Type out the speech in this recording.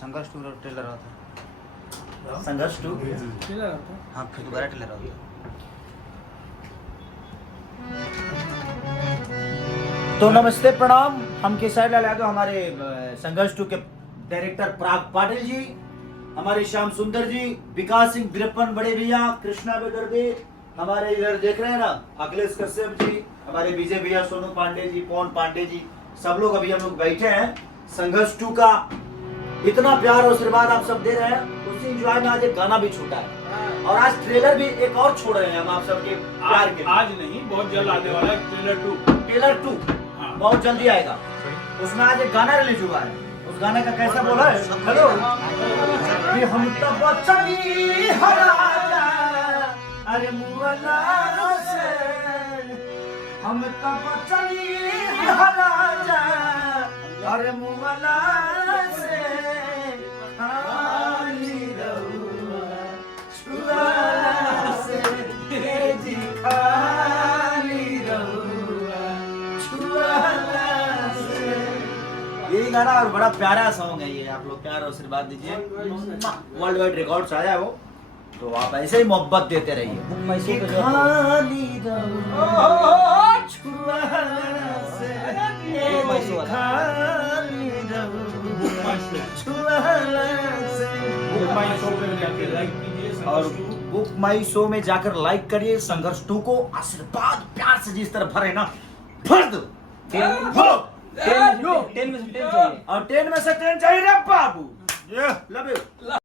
संघर्ष two trailer आता संघर्ष टू हाँ फिर दोबारा ट्रेलर आता तो नमस्ते प्रणाम। हम केसरी लाल यादव, हमारे संघर्ष टू के डायरेक्टर पराग पाटिल जी, हमारे श्याम सुंदर जी, विकास सिंह बिरप्पन बड़े भैया, कृष्णा बेदर्दे, हमारे इधर देख रहे हैं ना अखिलेश कश्यप जी, हमारे विजय भैया, सोनू पांडे जी, पवन पांडे जी, सब लोग अभी हम लोग बैठे हैं। संघर्ष टू का इतना प्यार और आशीर्वाद आप सब दे रहे हैं, उसी एंजॉय में आज एक गाना भी छूटा है और आज ट्रेलर भी एक और छोड़ रहे हैं हम आप सबके प्यार के। आज नहीं, बहुत जल्द आने वाला है ट्रेलर टू बहुत जल्दी आएगा। उसमें आज एक गाना रिलीज हुआ है। उस गाने का कैसा बोला है? हेलो कि हम तब चली हराजा अरे मुअल्ला से, हम तब चली हराजा अरे मुअल्ला से, खाली रहुआ छुआ से जी, खाली रहुआ छुआ से। यही गाना और बड़ा प्यारा सॉन्ग है ये, आप लोग प्यार और आशीर्वाद दीजिए। वर्ल्ड वाइड रिकॉर्ड्स आया वो, तो आप ऐसे ही मोहब्बत देते रहिए। खाली रहुआ छुआ से, खाली रहुआ छुआ से। और बुक माई शो में जाकर लाइक करिए। संघर्ष टू को आशीर्वाद प्यार से जिस तरह भरे ना भर दो। 10 में से 10 चाहिए और 10 में से 10 चाहिए रे बाबू। Love you.